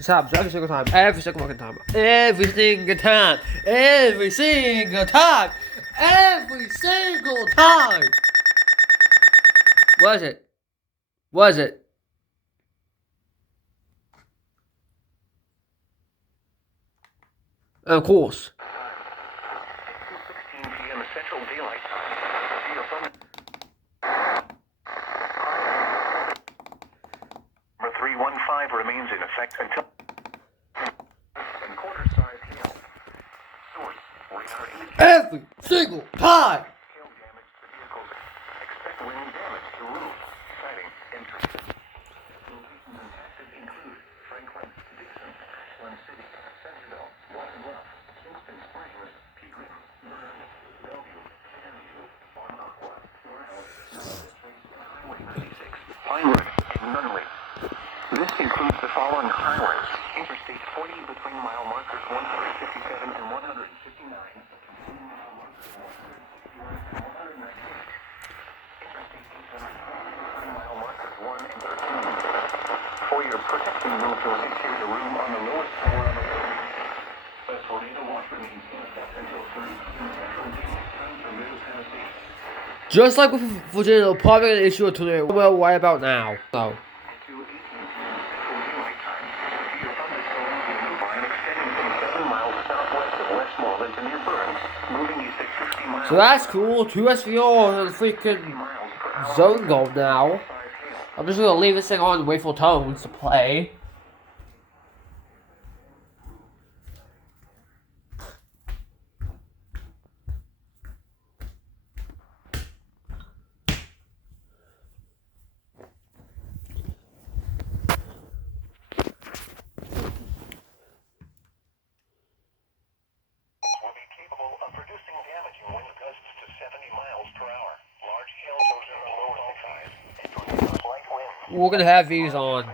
This happens every single time. Every single fucking time. Every single time. Every single time. Every single time. What is it? What is it? Of course. 2:16 p.m. Central Daylight Time. Number 315 remains in effect until and quarter-size hail. Source: radar indicates Every single time. hail damage to vehicles. Expect wind damage to roofs, siding, and trees. Locations impacted include Franklin, Dixon, Glen City, Centerville, Walton Bluff, Kingston Springs, Pegram, Mern, Bellevue, Fairview, Bon Aqua, Morales, Highway 96, Pinewood, and Nunley. This includes the following highways: Interstate 40 between mile markers 157 and 159, between mile markers 161 and 198, Interstate 875 between mile markers 1 and 13. For your protection, you'll locate the room on the lowest floor of the building. The tornado watch remains in effect until 3 p.m. Central Daylight Time for Middle Tennessee. Just like with Virginia, they'll probably gonna issue a tornado. Well, right about now. So. So that's cool. 2 SVR and freaking zone goal now. I'm just gonna leave this thing on and wait for tones to play. Will be capable of producing damaging wind gusts to 70 miles per hour. Large hail totals in the low 95. And tornadoes light winds. We're gonna have these on.